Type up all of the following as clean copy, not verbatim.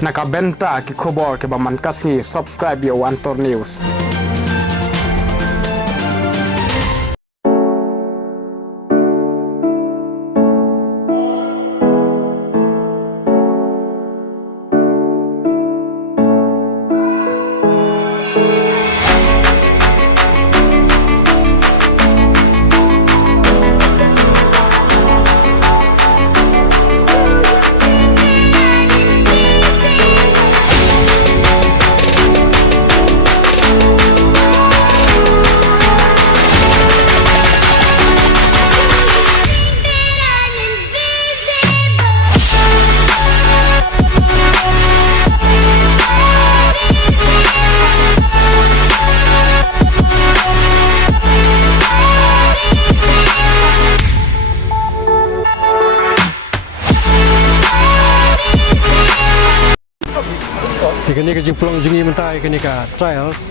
Nakabenta ki khobor ke baman kasngi subscribe yo Antor News. Ikani ka jingplong jingi mentai ikani ka trials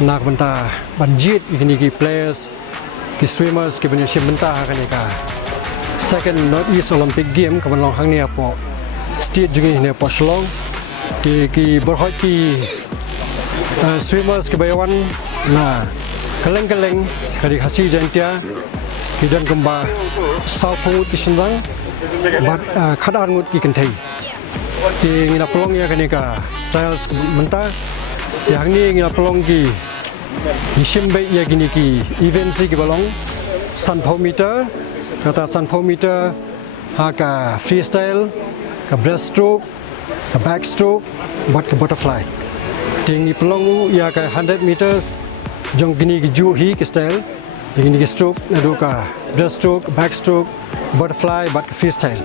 nak mentah banjit ikani ki players ki swimmers ki banya sim mentah ikani ka second Northeast Olympic game ka long hang ni apo state jingi ni apo Shillong ki berhot ki swimmers ki bayawan na keleng-keleng kadi hasi jantia ki dan gemba South Pungut ki sendang bat khadar ngut ki kentai di ngina pelong ya kanika trials mentah yang ni ngina pelong ki isimbe ya gini ki event si ki balong sunpow meter kata sunpow meter ka freestyle ka breaststroke ka backstroke buat ke butterfly di ngi pelong ya ka 100 meters jong gini ki juhi ki style gini ki stroke nadu ka breaststroke backstroke butterfly buat ke freestyle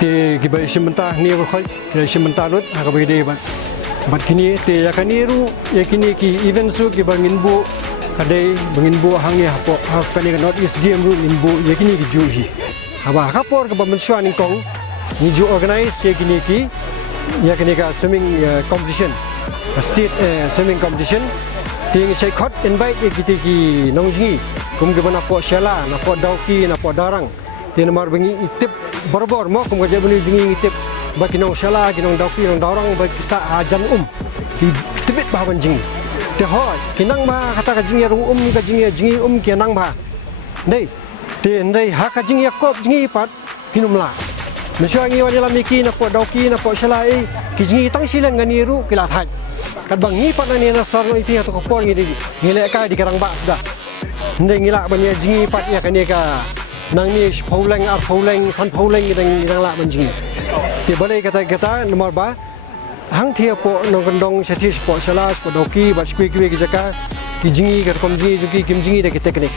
ti gibai sementah ni berkhoi kira sementah lut ha ka bagi bat kini ti ya kaniru ya kini ki event su ki bangin bu kadai bangin bu hang ya hapo ha kani not is game ru min bu ya kini ki juhi aba kapor ka bamensua ning kong ni ju organize ya kini ki ya kini ka swimming competition state swimming competition ti ngi sai khot invite ya kiti ki nongjingi kum ge bana po shala na po dauki na po darang ti nomor bengi itip bor mo kum kerja beni jingi ngitip bagi nong shala ginong dauki nong darang bagi sa ajan di tibit ba ban jingi te hoy kinang ba kata ka jingi rung ni ka jingi kinang ba nei te ndai ha ka jingi kop jingi pat kinumla mesyo ngi wani lam niki na po dauki na po shala ki jingi tang silang ngani ru kila thaj kat bang ni pat ni na sar iti atau ko por ngi ngile ka di karang ba sudah ndai ngila ban jingi pat ya kani ka nang ni poleng san poleng idang la banjing ti balai kata nomor ba hang thia po nong kandong sathi po salas po doki ba skui ki jaka ki jingi kar kom jingi juki kim jingi de teknik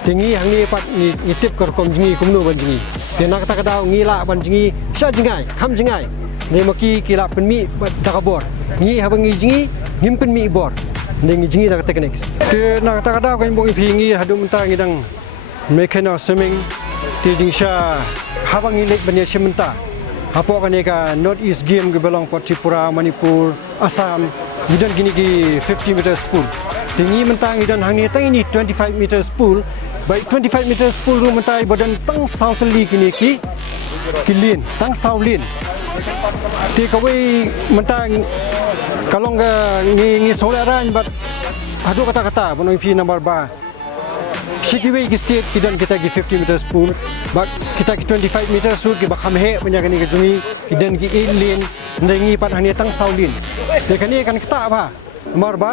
tingi hang ni pat ni tip kar kom jingi kumnu banjingi ti nak kata kada ngila banjingi sha jingai kham jingai ni maki kila penmi dakabor ni habang jingi ngimpen mi bor ni jingi da teknik ti nak kata kada kan bo pingi hadu mentang ngidang mekena swimming ti jingsha habang ilek banya sementa apo kaneka North East game ke belong pot Tripura Manipur Assam gidan gini ki 50 meters pool tingi mentang gidan hang ni tang ini 25 meters pool baik 25 meters pool ru mentai badan tang southly kini ki kilin tang southly ti kawai mentang kalong ga ngi soleran bat adu kata-kata bonoi pi number ba Shikiwe ki state kidan kita ki 50 meters pool bak kita ki 25 meters shoot ki bakham he punya kani ke jungi kidan ki lane ndengi pat hani tang saulin de kani kan kita ba nomor ba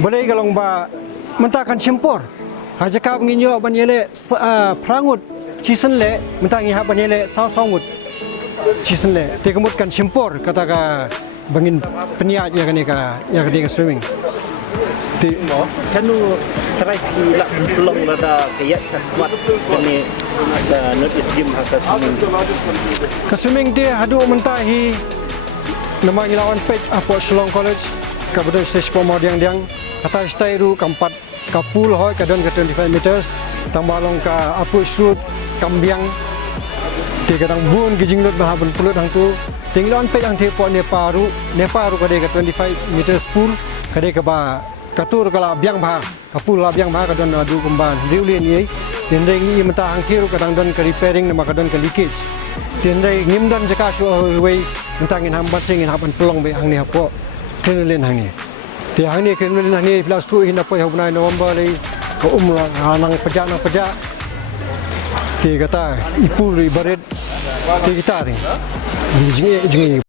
boleh galong ba mentakan sempor aja ka nginyo ban yele prangut season le mentangi ha ban yele saungut season le te kemut kan sempor kata ka bangin peniat ya kani ka swimming ti sanu try ki la belong ada kayak sangat ini North East game haka swimming dia hadu mentahi nama ilawan page apo Shillong College ka bedo stage pomor diang kata stay ru kampat kapul hoy kadon ke 25 meters tambalong ka apo shoot kambiang ti kadang bun gijing lut bahaban pulut hang tu tinglawan page ang tepo neparu kade ke 25 meters pool kade ke ba katur kala biang bah kapul la biang bah kadon adu kumban riulin ye tendai ngi mata hangkiru kadang don ke repairing nama kadon ke leakage tendai ngimdan jaka shu wei mentang ngin hambat sing ngin hapan pelong be hang ni hapo krenelin hang ni ti hang ni krenelin hang ni plus tu hin apa yang bunai November lagi ko nang pejak ti kata ipul baret ti kita ni jingi